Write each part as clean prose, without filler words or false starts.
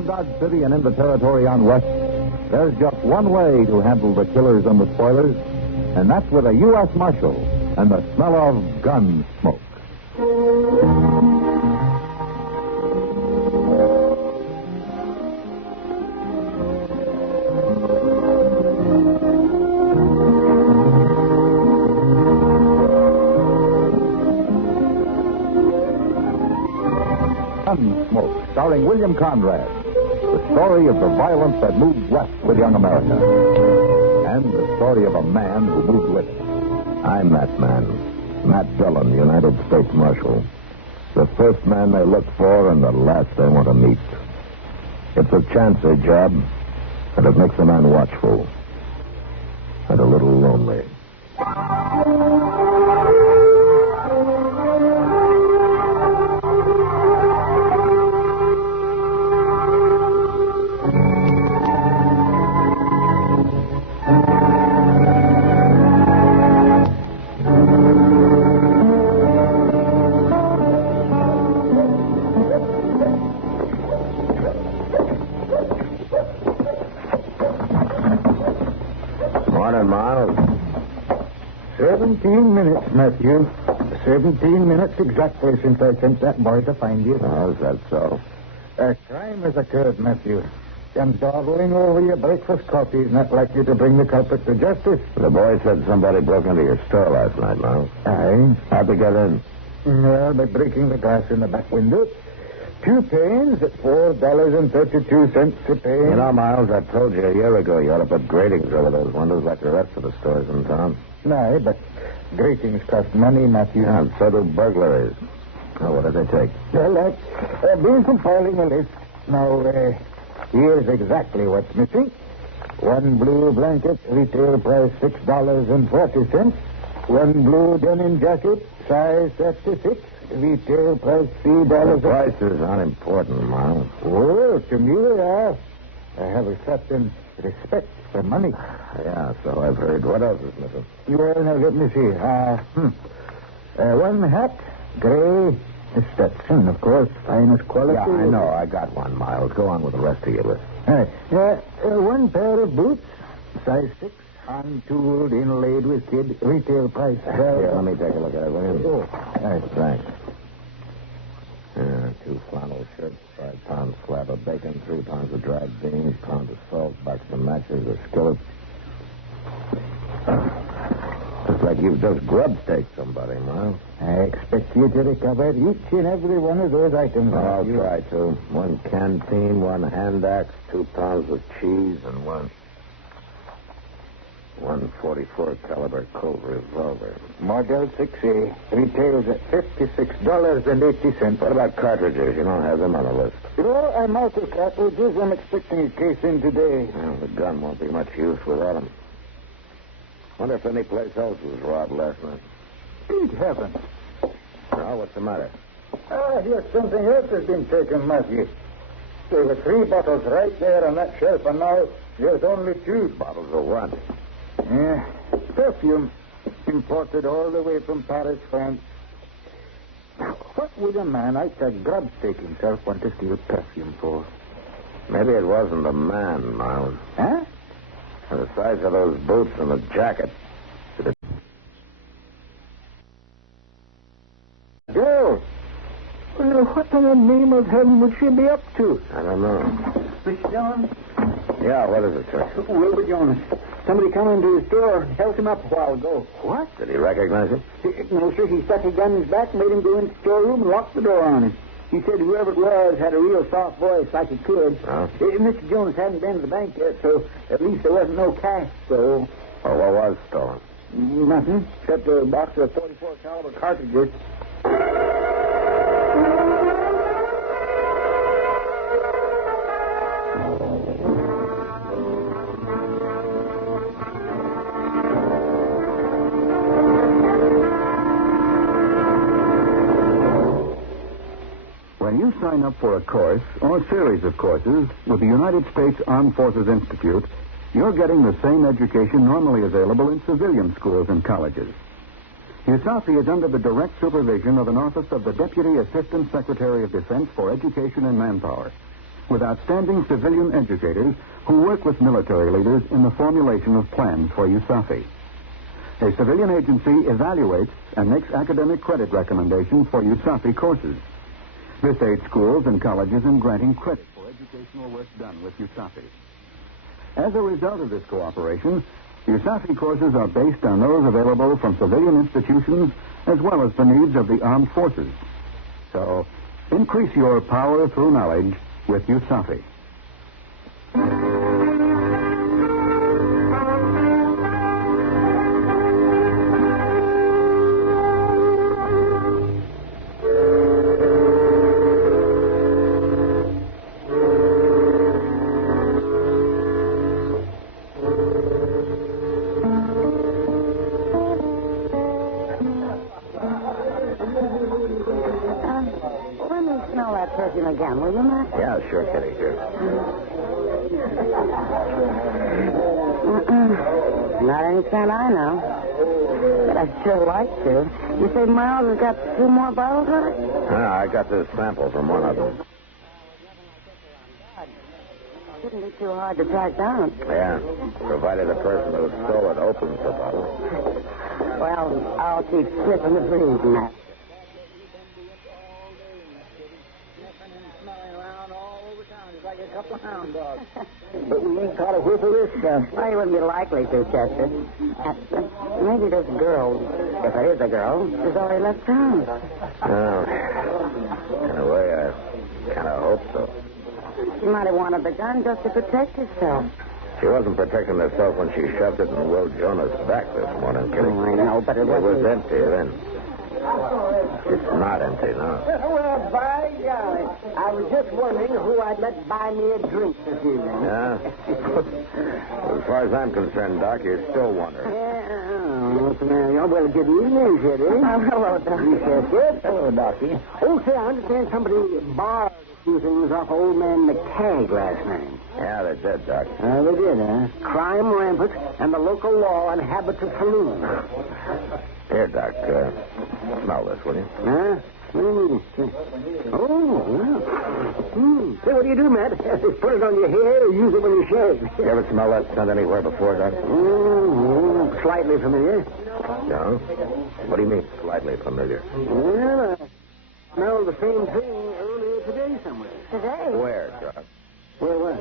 around Dodge City and in the territory on west, there's just one way to handle the killers and the spoilers, and that's with a U.S. Marshal and the smell of gun smoke. Gunsmoke, starring William Conrad. The story of the violence that moved west with young America. And the story of a man who moved with it. I'm that man. Matt Dillon, United States Marshal. The first man they look for and the last they want to meet. It's a chancy job, and it makes a man watchful. And a little lonely. Morning, Miles. 17 minutes, Matthew. 17 minutes exactly since I sent that boy to find you. Oh, is that so? A crime has occurred, Matthew. And dawdling over your breakfast coffee is not likely to bring the culprit to justice. The boy said somebody broke into your store last night, Miles. Aye. How'd they get in? Well, by breaking the glass in the back window. 2 panes at $4.32 a pane. You know, Miles, I told you a year ago you ought to put gratings over those windows like the rest of the stores in town. Aye, but gratings cost money, Matthew. Yeah, and so do burglaries. Oh, what did they take? Well, I've been compiling a list. Now, here's exactly what's missing. 1 blue blanket, retail price $6.40. 1 blue denim jacket, size 36, retail price $3. The prices aren't important, Miles. Oh, to me they are. I have a certain respect for money. Yeah, so I've heard. What else is missing? Well, now, let me see. 1 hat, gray, Stetson, of course, finest quality. Yeah, I know. I got one, Miles. Go on with the rest of your list. All right. 1 pair of boots, size 6, hand-tooled, inlaid with kid, retail price. Here, let me take a look at it, will you? Oh, all right. Thanks. 2 flannel shirts, 5 pounds slab of bacon, 3 pounds of dried beans, pound of salt, box of matches, a skillet. Looks like you've just grub-staked somebody, Miles. I expect you to recover each and every one of those items. I'll try to. 1 canteen, 1 hand axe, 2 pounds of cheese, and 1 .44 caliber Colt revolver. Model 6A retails at $56.80. What about cartridges? You don't have them on the list. Oh, I'm out of cartridges. I'm expecting a case in today. Well, the gun won't be much use without them. Wonder if any place else was robbed last night. Good heavens. Now, what's the matter? Here's something else has been taken, Matthew. There were 3 bottles right there on that shelf, and now there's only 2. Bottles of what? Yeah, perfume. Imported all the way from Paris, France. What would a man like to grubstake himself want to steal perfume for? Maybe it wasn't a man, Miles. Huh? The size of those boots and the jacket. Girl! Well, what in the name of heaven would she be up to? I don't know. Mr. Jones? Yeah, what is it, sir? Wilbur Jones. Somebody come into the store and held him up a while ago. What? Did he recognize him? No, sir. He stuck a gun in his back, made him go into the storeroom, and locked the door on him. He said whoever it was had a real soft voice like it could. Huh? Mr. Jones hadn't been to the bank yet, so at least there wasn't no cash, so... Well, what was stolen? Nothing, except a box of 44 caliber cartridges. When you sign up for a course or series of courses with the United States Armed Forces Institute, you're getting the same education normally available in civilian schools and colleges. USAFI is under the direct supervision of an office of the Deputy Assistant Secretary of Defense for Education and Manpower. with outstanding civilian educators who work with military leaders in the formulation of plans for USAFE. A civilian agency evaluates and makes academic credit recommendations for USAFE courses. This aids schools and colleges in granting credit for educational work done with USAFE. As a result of this cooperation, USAFE courses are based on those available from civilian institutions as well as the needs of the armed forces. So, increase your power through knowledge with USAFE. Again, will you, Matt? Yeah, sure, Kitty, sure. Not any scent I know. But I'd sure like to. You say Miles has got 2 more bottles left? I got this sample from one of them. Shouldn't be too hard to track down. Yeah, provided the person who stole it opens the bottle. Well, I'll keep sniffing the breeze, Matt. Like a couple of hound dogs. But we ain't caught a whiff of this stuff. Well, you wouldn't be likely to, Chester. Maybe this girl, if it is a girl, has already left town. Oh, in a way, I kind of hope so. She might have wanted the gun just to protect herself. She wasn't protecting herself when she shoved it in Will Jonah's back this morning, Kitty. Oh, I know, but it was empty then. It's not empty, no. Well, by golly. I was just wondering who I'd let buy me a drink this evening. Yeah? As far as I'm concerned, Doc, you're still wondering. Yeah, well, good evening, Kitty. Hello, Doc. Yes, hello, Docky. Oh, say, I understand somebody borrowed a few things off old man McCagg last night. Yeah, they did, Doc. They did, huh? Crime rampant and the local law and habits of saloon. Here, Doc, smell this, will you? Huh? What do you mean? Oh, well. Say, what do you do, Matt? Put it on your hair or use it when you shave? You ever smell that scent anywhere before, Doc? Slightly familiar. No? What do you mean, slightly familiar? Well, I smelled the same thing earlier today somewhere. Today? Where, Doc? Where was?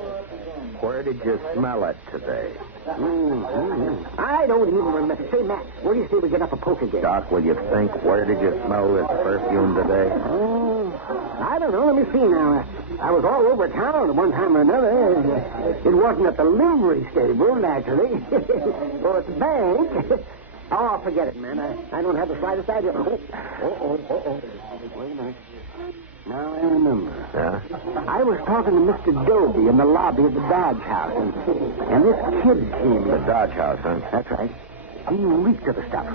Where did you smell it today? I don't even remember. Say, Matt, where do you say we get up a poke again? Doc, will you think? Where did you smell this perfume today? I don't know. Let me see now. I was all over town at one time or another. It wasn't at the livery stable, naturally. Or at the bank. Oh, forget it, man. I don't have the slightest idea. Wait a minute. Now I remember. Yeah? I was talking to Mr. Doby in the lobby of the Dodge House, and this kid came in. The Dodge House, huh? That's right. He reeked of the stuff.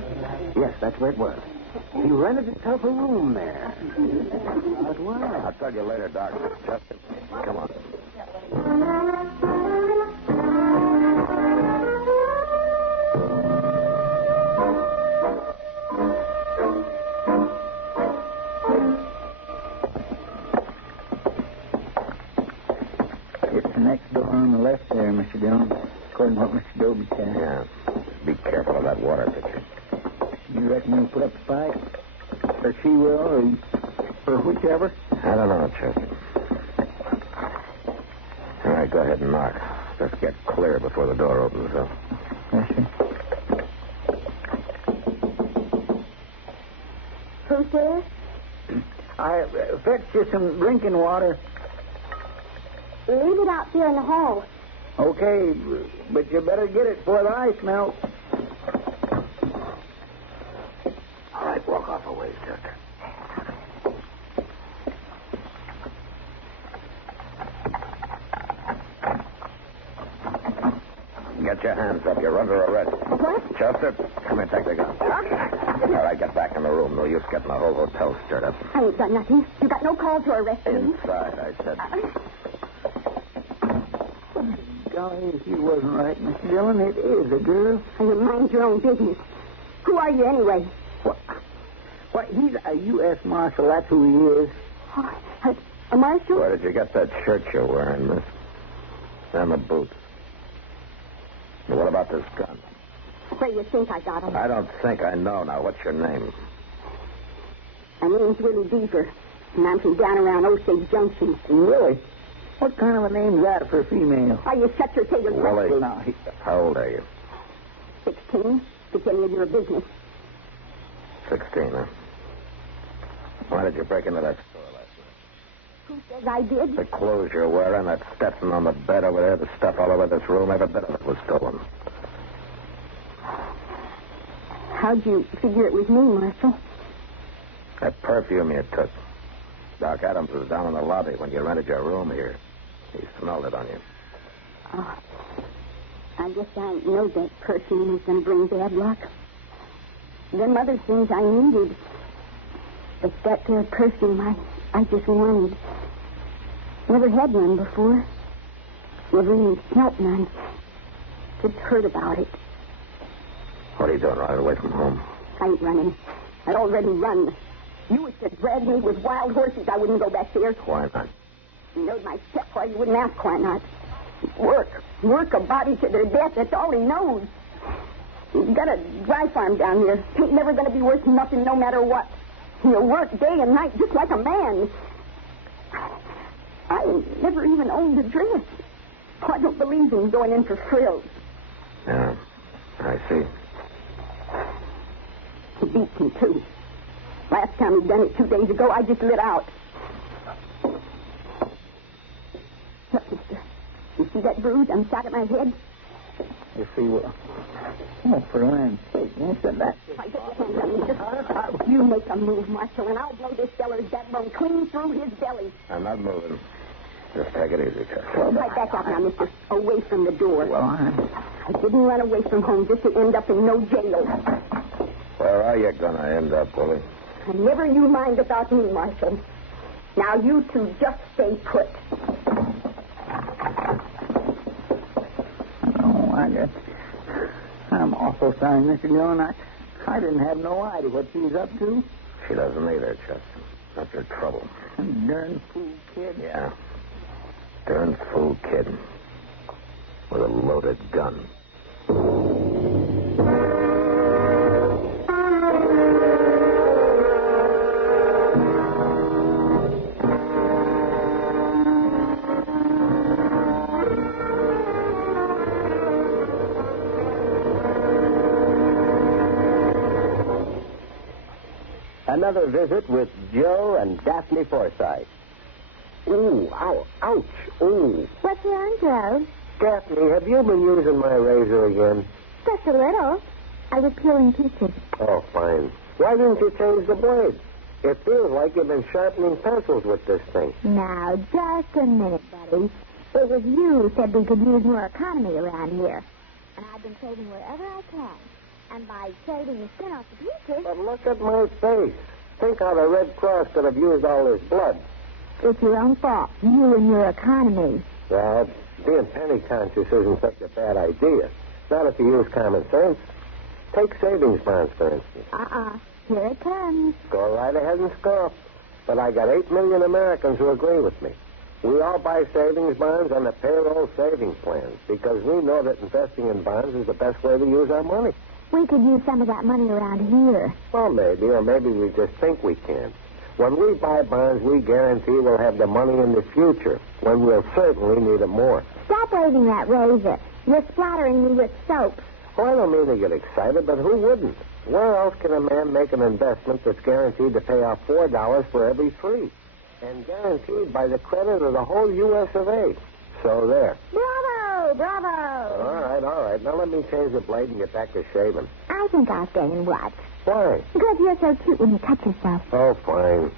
Yes, that's where it was. He rented himself a room there. But why? I'll tell you later, Doc. Chester, come on. Next door on the left there, Mr. Dillon, according to what Mr. Doby said. Yeah. Be careful of that water pitcher. You reckon you'll put up the fight? Or she will, or whichever? I don't know, Chester. All right, go ahead and knock. Let's get clear before the door opens, though. Yes, sir. Who's there? I fetched you some drinking water. Leave it out there in the hall. Okay, but you better get it before the ice melts. All right, walk off a ways, Chester. Get your hands up. You're under arrest. What? Chester, come here, take the gun. All right, get back in the room. No use getting the whole hotel stirred up. I ain't done nothing. You got no call to arrest me. Inside, I said. Golly, if you wasn't right, Mr. Dillon, it is a girl. You mind your own business. Who are you anyway? What? He's a U.S. Marshal. That's who he is. Oh, Marshal? Where did you get that shirt you're wearing, miss? And the boots. And what about this gun? Where do you think I got him? I don't think I know. Now, what's your name? My name's Willie Beaver, and I'm from down around Osage Junction. Willie? What kind of a name's that for a female? Why, you shut your tater Willie. Now, How old are you? 16, to tell you your business. 16, huh? Why did you break into that store last night? Who says I did? The clothes you're wearing, that Stetson on the bed over there, the stuff all over this room, every bit of it was stolen. How'd you figure it was me, Marshal? That perfume you took. Doc Adams was down in the lobby when you rented your room here. He smelled it on you. Oh, I guess I know that perfume was going to bring bad luck. Them other things I needed. But that there perfume I just wanted. Never had none before. Never even smelt none. Just heard about it. What are you doing, running away from home? I ain't running. I already run. You was to drag me with wild horses. I wouldn't go back there. Why not? You knowed my stepfather. You wouldn't ask why not. Work a body to their death. That's all he knows. He's got a dry farm down here. Ain't never going to be worth nothing no matter what. He'll work day and night just like a man. I ain't never even owned a dress. I don't believe in going in for frills. Yeah, I see. He beats me, too. Last time he done it 2 days ago, I just lit out. Look, mister. You see that bruise on the side of my head? you see what? Oh, for land's sake, answer that. I get your hands up, mister. You make a move, Marshal, and I'll blow this feller's backbone clean through his belly. I'm not moving. Just take it easy, Chester. Right back out now, mister. Away from the door. Well, I didn't run away from home just to end up in no jail. Where are you going to end up, Willie? And never you mind about me, Marshal. Now you two just stay put. Oh, I'm awful sorry, Mr. Dillon. I didn't have no idea what she was up to. She doesn't either, Chester. That's her trouble. Darn fool kid. Yeah. Darn fool kid. With a loaded gun. Another visit with Joe and Daphne Forsythe. Ooh, ow, ouch, ooh. What's wrong, Joe? Daphne, have you been using my razor again? Just a little. I was peeling peaches. Oh, fine. Why didn't you change the blade? It feels like you've been sharpening pencils with this thing. Now, just a minute, buddy. It was you who said we could use more economy around here. And I've been saving wherever I can. And by saving the skin off the peaches... But look at my face. Think how the Red Cross could have used all this blood. It's your own fault. You and your economy. Well, being penny conscious isn't such a bad idea. Not if you use common sense. Take savings bonds, for instance. Here it comes. Go right ahead and scoff. But I got 8 million Americans who agree with me. We all buy savings bonds on the payroll savings plans because we know that investing in bonds is the best way to use our money. We could use some of that money around here. Well, maybe, or maybe we just think we can. When we buy bonds, we guarantee we'll have the money in the future, when we'll certainly need it more. Stop waving that razor. You're splattering me with soap. Well, I don't mean to get excited, but who wouldn't? Where else can a man make an investment that's guaranteed to pay off $4 for every 3? And guaranteed by the credit of the whole U.S. of A. So there. Bravo! Bravo! All right. Now let me change the blade and get back to shaving. I think I'll stay and watch. Why? Because you're so cute when you cut yourself. Oh, fine.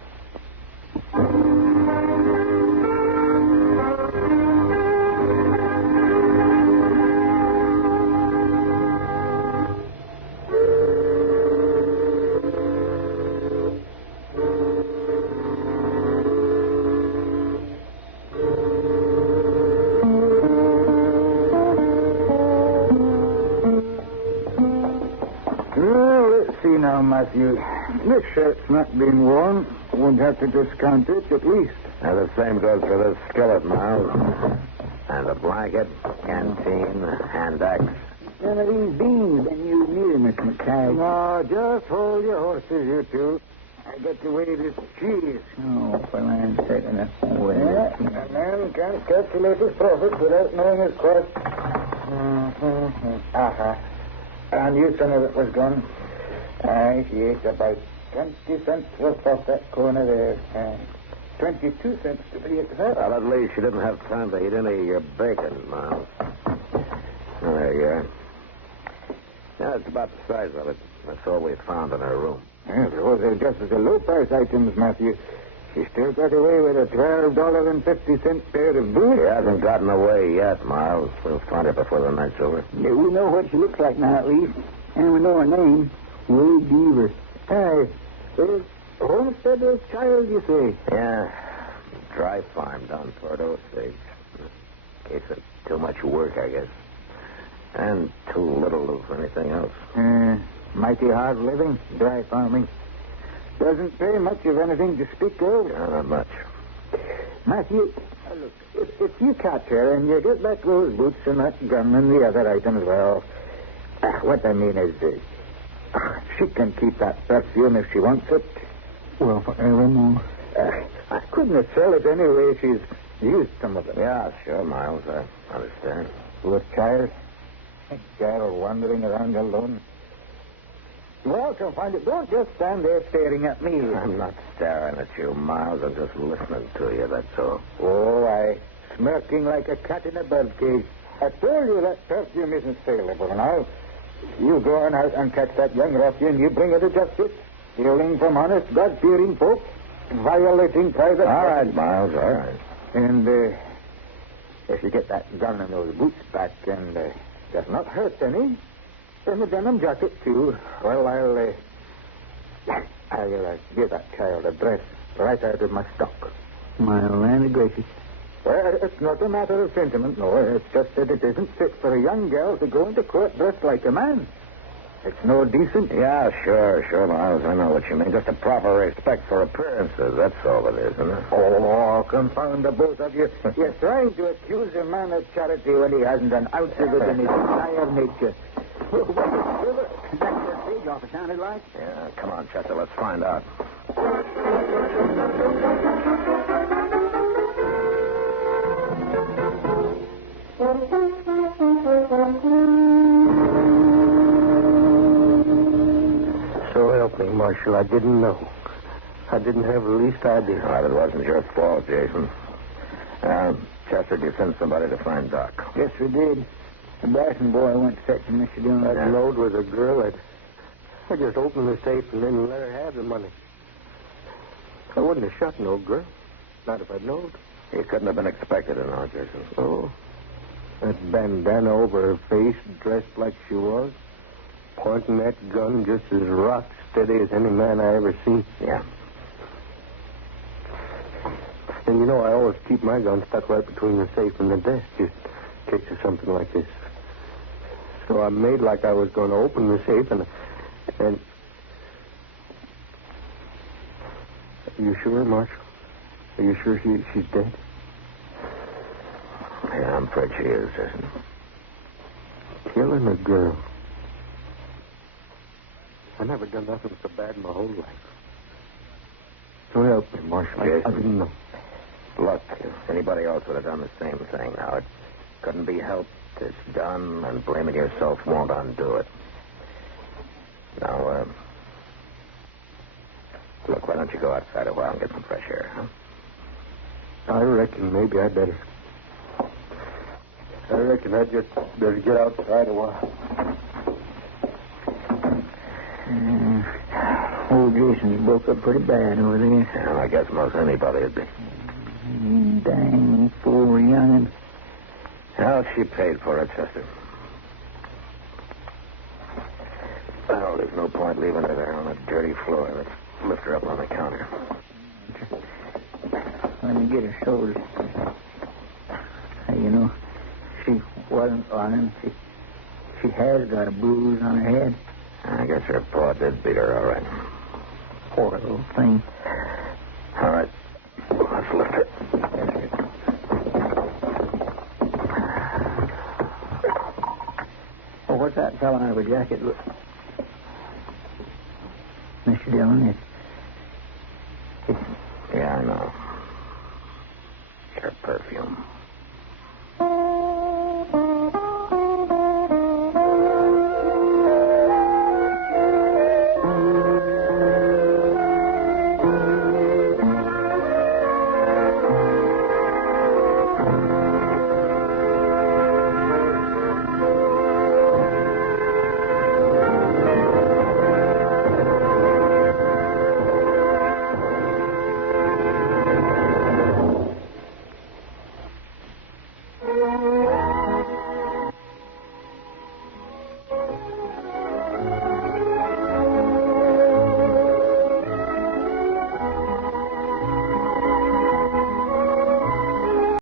Now, Matthew, this shirt's not been worn. Won't have to discount it, at least. And the same goes for this skillet, Miles. And the blanket, canteen, hand axe. None of these beans been used neither, Miss McKay. No, just hold your horses, you two. I got to weigh this cheese. Oh, for land's sake, enough. Yeah, a man can't calculate his profit without knowing his cost. And you son of it was gone. She ate about 20 cents worth off that corner there. 22 cents to be exact. Well, at least she didn't have time to eat any of your bacon, Miles. Oh, there you are. Yeah, it's about the size of it. That's all we found in her room. Yeah, those are just as the low-price items, Matthew. She still got away with a $12.50 pair of boots. She hasn't gotten away yet, Miles. We'll find her before the night's over. Yeah, we know what she looks like now, at least. And we know her name. Willie Deaver. Hey, homesteader's child, you say? Yeah. Dry farm down toward Osage. Case of too much work, I guess. And too little of anything else. Mighty hard living, dry farming. Doesn't pay much of anything to speak of. No, not much. Matthew, look, if you catch her and you get back those boots and that gun and the other items, well, what I mean is she can keep that perfume if she wants it. Well, forevermore. I couldn't sell it anyway. She's used some of it. Yeah, sure, Miles. I understand. Poor child. A girl wandering around alone. Well, come find it. Don't just stand there staring at me. I'm not staring at you, Miles. I'm just listening to you, that's all. Oh, smirking like a cat in a birdcage. I told you that perfume isn't saleable now. You go on out and catch that young ruffian. You bring her to justice. Stealing from honest, God-fearing folk. Violating private... All right, Miles, all right. And if you get that gun and those boots back and does not hurt any... And the denim jacket, too. Well, I'll give that child a dress right out of my stock. My land gracious. Well, it's not a matter of sentiment, no. It's just that it isn't fit for a young girl to go into court dressed like a man. It's no decent. Yeah, sure, Miles. I know what you mean. Just a proper respect for appearances. That's all it is, isn't it? Oh, confound the both of you. You're trying to accuse a man of charity when he hasn't an ounce of it in his entire nature. That's your stage off, it sounded like. Yeah, come on, Chester. Let's find out. So help me, Marshal. I didn't know. I didn't have the least idea. Well, it wasn't your fault, Jason. Chester, did you send somebody to find Doc? Yes, we did. The Bryson boy went to fetch him, Mr. Dillon. That load with a girl. I just opened the safe and then let her have the money. I wouldn't have shot no girl. Not if I'd known. He couldn't have been expected to know, Jason. Oh. That bandana over her face, dressed like she was, pointing that gun just as rock steady as any man I ever seen. Yeah. And you know, I always keep my gun stuck right between the safe and the desk, just in case of something like this. So I made like I was going to open the safe, and are you sure, Marshal? Are you sure she's dead? Yeah, I'm afraid she is, Jason. Killing a girl. I never done nothing so bad in my whole life. So help me, Marshal. I didn't know. Look, if anybody else would have done the same thing. Now, it couldn't be helped. It's done, and blaming yourself won't undo it. Now, look, why don't you go outside a while and get some fresh air, huh? I reckon maybe I better. I reckon I just better get outside a while. Old Jason's broke up pretty bad over there. Yeah, I guess most anybody would be. Dang fool young'un. Well, she paid for it, Chester. Well, there's no point leaving her there on a dirty floor. Let's lift her up on the counter. Let me get her shoulders. Hey, you know, she wasn't lying. She has got a bruise on her head. I guess her paw did beat her all right. Poor little thing. All right. Let's slip it. Oh, what's that fellow out of a jacket? Mr. Dillon,